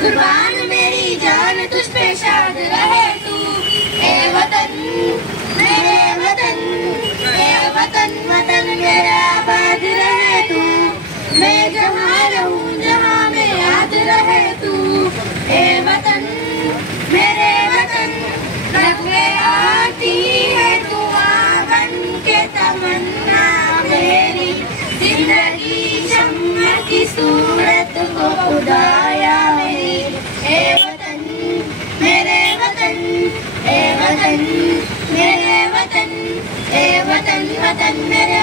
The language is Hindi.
कुर्बान मेरी जान तुझ पे शाद रहे तू। ए वतन मेरे वतन, ए वतन वतन मेरा आबाद रहे तू। मैं जहाँ रहूँ जहाँ में याद रहे तू। ए वतन मेरे वतन, लबे आती है दुआ बन के तमन्ना मेरी। जिंदगी शम्मा की सूरत को खुदाया मेरी। ए वतन मेरे वतन, ए वतन मेरे वतन, ए वतन वतन मेरे